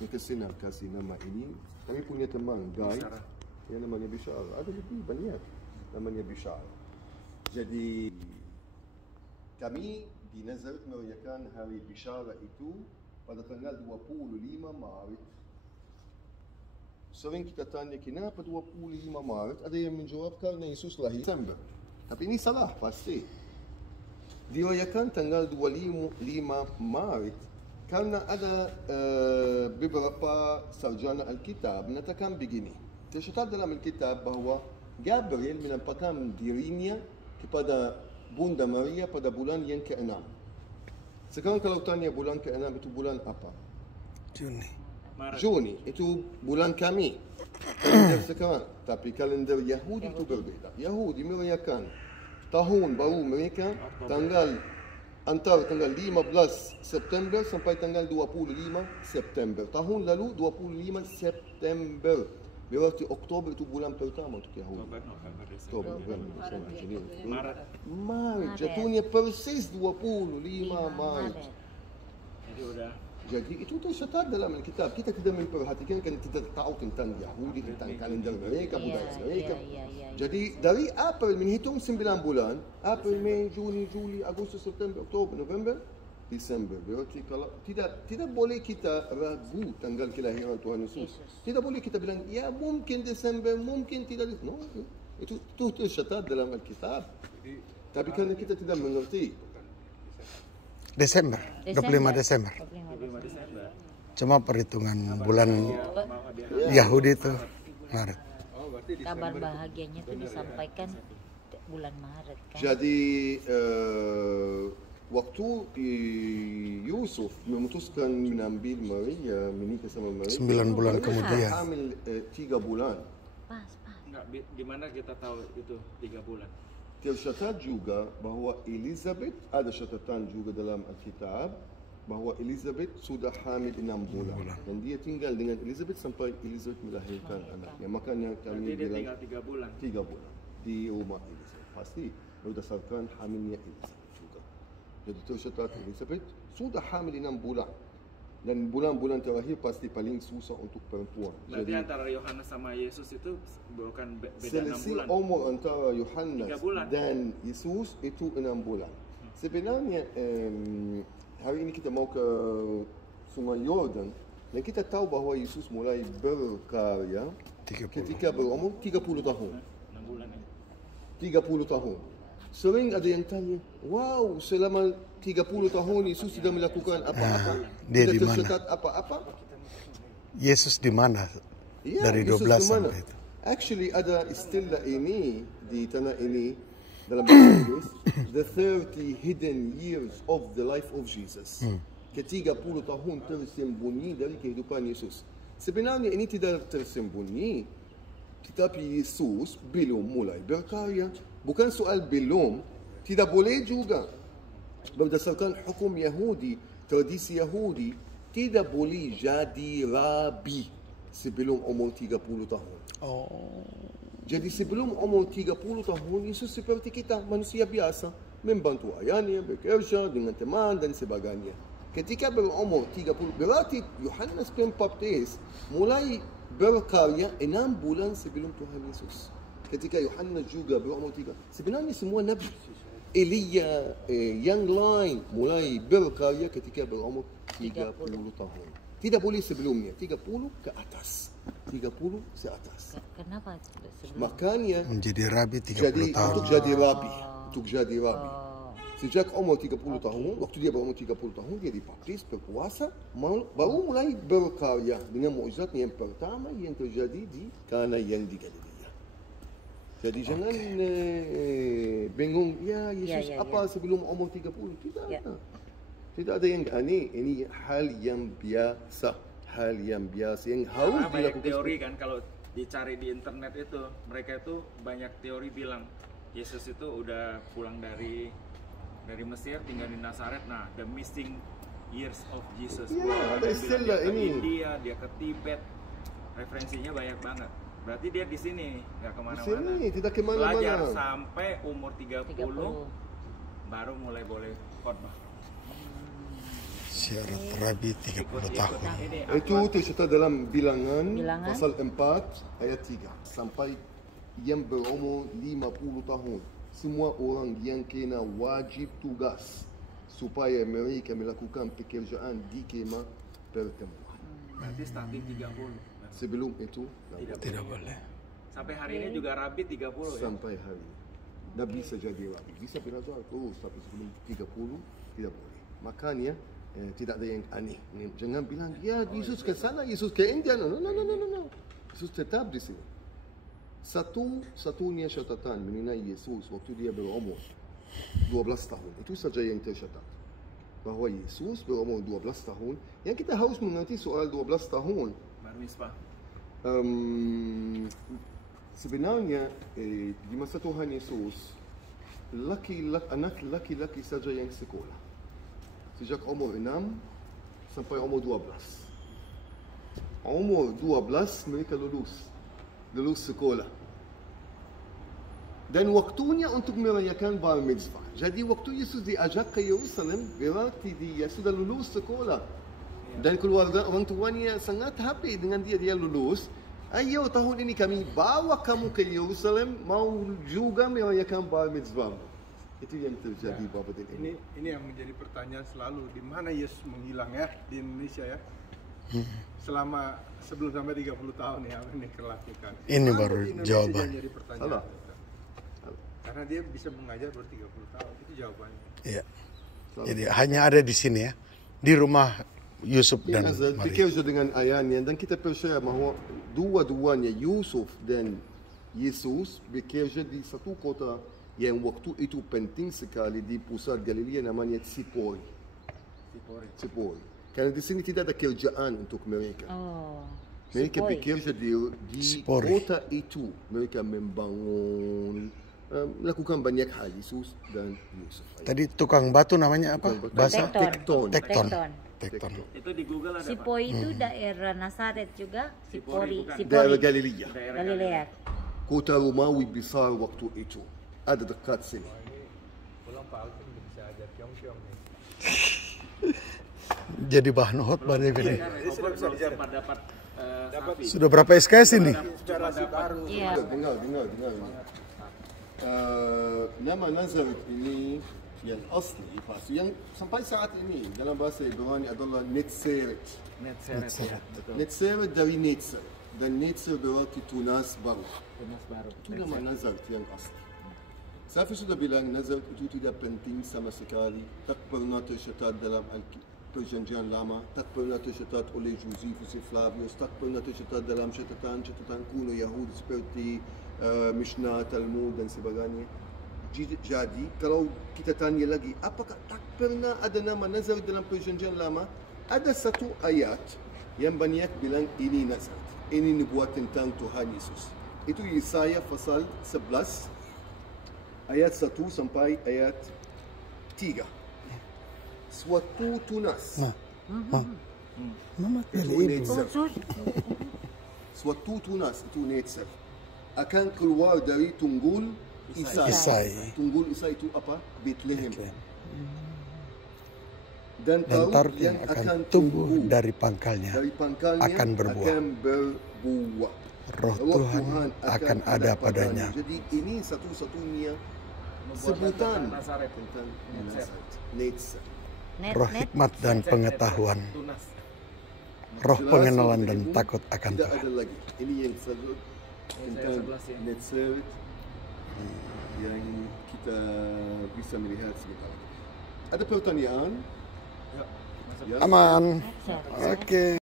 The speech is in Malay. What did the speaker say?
Mereka senang kasih nama ini. Kami punya teman guide yang namanya Bishar. Ada lebih banyak namanya Bishar. Jadi kami di Nazaret merayakan hari Bishar itu pada tanggal 25 Maret. Sering kita tanya kenapa 25 Maret, ada yang menjawab karena Yesus lahir Desember. Tapi ini salah pasti. Dirayakan tanggal 25 Maret karena ada beberapa sarjana Alkitab mengatakan begini. Tercatat dalam Alkitab bahawa Gabriel menampakkan dirinya kepada Bunda Maria pada bulan yang ke-6. Sekarang kalau tanya bulan ke-6 itu bulan apa? Juni. Itu bulan kami. Kalender sekarang. Tapi kalender Yahudi itu berbeda. Yahudi merayakan tahun baru mereka antara tanggal 15 September sampai tanggal 25 September. Tahun lalu 25 September. Berarti Oktober itu bulan pertama untuk Yahudi. Oktober, November, Desember, Maret. Jatuhnya persis 25 Maret. Jadi itu tercatat dalam Alkitab. Kita tidak memperhatikan kerana kita tahu tentang Yahudi, tentang kalender mereka, budaya mereka. Jadi dari April menghitung 9 bulan, April, Mei, Juni, Juli, Agustus, September, Oktober, November, Desember. Berarti kalau tidak boleh kita ragu tanggal kelahiran Tuhan Yesus. Tidak boleh kita bilang ya mungkin Desember, mungkin tidak. No, itu tercatat dalam Alkitab. Tapi kerana kita tidak mengerti. Desember, 25 Desember. Cuma perhitungan bulan Yahudi itu Maret. Kabar bahagianya itu disampaikan bulan Maret kan. Jadi waktu Yusuf memutuskan menambil Maria, menikah sama Maria, 9 bulan kemudian. Hamil 3 bulan. Pas. Enggak, di mana kita tahu itu 3 bulan? Tercatat juga bahawa Elizabeth, ada catatan juga dalam Alkitab bahawa Elizabeth sudah hamil 6 bulan. Dan dia tinggal dengan Elizabeth sampai Elizabeth melahirkan anaknya. Makanya kami bilang 3 bulan. 3 bulan di rumah Elizabeth. Pasti berdasarkan hamilnya Elizabeth juga. Jadi tercatat Elizabeth sudah hamil 6 bulan. Dan bulan-bulan terakhir pasti paling susah untuk perempuan. Berarti antara Yohanes sama Yesus itu bukan beda 6 selisih bulan. umur antara Yohanes 3 bulan. dan Yesus itu 6 bulan. Sebenarnya hari ini kita mau ke Sungai Yordan dan kita tahu bahawa Yesus mulai berkarya ketika berumur 30 tahun. 6 bulan ya. 30 tahun. Sering ada yang tanya, wow, selama 30 tahun Yesus tidak melakukan apa-apa, dia tidak di mana? tercatat apa-apa. Yesus di mana? Ya, Dari Yesus 12 di mana? sampai itu. Actually ada istilah ini di tanah ini dalam bahasa Inggris, the 30 hidden years of the life of Jesus. Ke-30 tahun tersembunyi dari kehidupan Yesus. Sebenarnya ini tidak tersembunyi, tetapi Yesus belum mulai berkarya. Bukan soal belum, tidak boleh juga. Berdasarkan hukum Yahudi, tradisi Yahudi, tidak boleh jadi rabi sebelum umur 30 tahun. Jadi sebelum umur 30 tahun, Yesus seperti kita, manusia biasa, membantu ayahnya, bekerja dengan teman dan sebagainya. Ketika berumur 30, berarti Yohanes Pembaptis mulai berkarya 6 bulan sebelum Tuhan Yesus. Ketika Yohanes juga berumur 3. Sebenarnya semua Nabi. Elia, yang lain mulai berkarya ketika berumur 30 tahun. Tidak boleh sebelumnya. 30 ke atas. 30 ke atas. Kenapa sebelum? Makanya Menjadi rabi 30 tahun. untuk jadi rabi. Untuk jadi rabi. Sejak umur 30 tahun, waktu dia berumur 30 tahun, dia dibaptis, berpuasa, baru mulai berkarya dengan mukjizat yang pertama yang terjadi di Kana yang di Galilea. Jadi jangan bingung, ya Yesus apa sebelum umur 30? Tidak ada. Tidak ada yang aneh. Ini hal yang biasa. Hal yang biasa yang harus banyak dilakukan. teori kan kalau dicari di internet itu, mereka itu banyak teori bilang Yesus itu udah pulang dari Mesir, tinggal di Nazaret. Nah, the missing years of Jesus. Ya, ada istilah dia ke ini. India, dia ke Tibet. Referensinya banyak banget. Berarti dia di sini, nggak Di kemana-mana. sini, tidak Belajar kemana-mana. sampai umur 30, baru mulai boleh khotbah. Syarat Rabi 30 tahun. Itu tercatat dalam bilangan Bilangan. pasal 4 ayat 3 sampai yang berumur 50 tahun. Semua orang yang kena wajib tugas supaya mereka melakukan pekerjaan di kemah pertemuan. Berarti starting 30. Sebelum itu Tidak boleh. Sampai hari ini juga Rabi 30 ya. sampai hari ini. Tak bisa jadi rabi. Bisa belajar terus tapi sebelum 30 tidak boleh. Makanya tidak ada yang aneh. Jangan bilang ya Yesus ke sana, Yesus ke India. No. Yesus tetap di sini. Satu-satunya catatan mengenai Yesus waktu dia berumur 12 tahun. Itu saja yang tercatat. Bahawa Yesus berumur 12 tahun. Yang kita harus mengerti soal 12 tahun. Bar mitzvah. Sebenarnya di masa Tuhan Yesus anak laki-laki saja yang sekolah sejak umur 6 sampai umur 12. Umur 12 mereka lulus sekolah dan waktunya untuk merayakan bar mitzvah. Jadi waktu Yesus diajak ke Yerusalem berarti dia sudah lulus sekolah dan keluarga orang tuanya sangat happy dengan dia lulus. Ayo tahun ini kami bawa kamu ke Yerusalem, mau juga merayakan bar mitzvah. Itu yang terjadi Bapak dan Ibu. Ini yang menjadi pertanyaan selalu, di mana Yesus menghilang ya di Indonesia ya? Selama sebelum sampai 30 tahun ya ini kelakukan. Ini baru Indonesia jawaban. Jadi pertanyaan. Salah. Karena dia bisa mengajar baru 30 tahun. Itu jawabannya. Iya. Jadi hanya ada di sini ya. Di rumah Yusuf dan Azal Maria. bekerja dengan ayahnya dan kita percaya bahawa dua-duanya Yusuf dan Yesus bekerja di satu kota yang waktu itu penting sekali di pusat Galilea namanya Tsipori. Karena di sini tidak ada kerjaan untuk mereka. Oh. Mereka Sipoi. bekerja di Tsipori. kota itu. Mereka membangun, melakukan banyak hal Yesus dan Yusuf. Tadi tukang batu namanya apa? Bahasa Tekton. Tekton. Tekton. Tekton. Itu di Google ada Pak. Sipoi itu daerah Nazaret juga. Sipori, bukan. Daerah Sipori. Galilea. Galilea. Kota Romawi besar waktu itu. Ada dekat sini. Pulang Pak Alvin bisa ajar kiong-kiong nih. Jadi bahan khotbah deh ini. Sudah sempat dapat sapi. Sudah berapa SKS ini? Secara baru. Iya. Dengar. Nama Nazaret ini yang asli, yang sampai saat ini dalam bahasa Ibrani adalah Netzeret. Netzeret ya. Betul. Netzeret dari Netzer. Dan Netzer berarti tunas baru. Tunas baru. Itu nama Nazaret yang asli. Saya sudah bilang Nazaret itu tidak penting sama sekali. Tak pernah tercatat dalam Perjanjian Lama, tak pernah tercatat oleh Josephus Flavius, tak pernah tercatat dalam catatan kuno Yahudi seperti Mishnah, Talmud dan sebagainya. Jadi kalau kita tanya lagi, apakah tak pernah ada nama Nazaret dalam Perjanjian Lama? Ada satu ayat yang banyak bilang ini Nazaret. Ini nubuat tentang Tuhan Yesus. Itu Yesaya pasal 11 ayat 1 sampai ayat 3. Suatu tunas. Mama Itu pilih Netzer. Suatu tunas itu Netzer akan keluar dari tunggul Isai. Isai. Tunggul Isai itu apa? Bethlehem. Dan taruk yang akan tumbuh dari pangkalnya akan berbuah. Roh Tuhan akan ada padanya. Jadi ini satu-satunya sebutan Nazaret. tentang Netzer. Roh hikmat dan pengetahuan. Tunas. Roh pengenalan dan takut akan Tidak Tuhan. ada lagi. Ini yang selalu tentang 11 ya. Netzer yang kita bisa melihat sebentar. Ada pertanyaan? Yuk, masuk. Ya. Aman. Siap. Oke.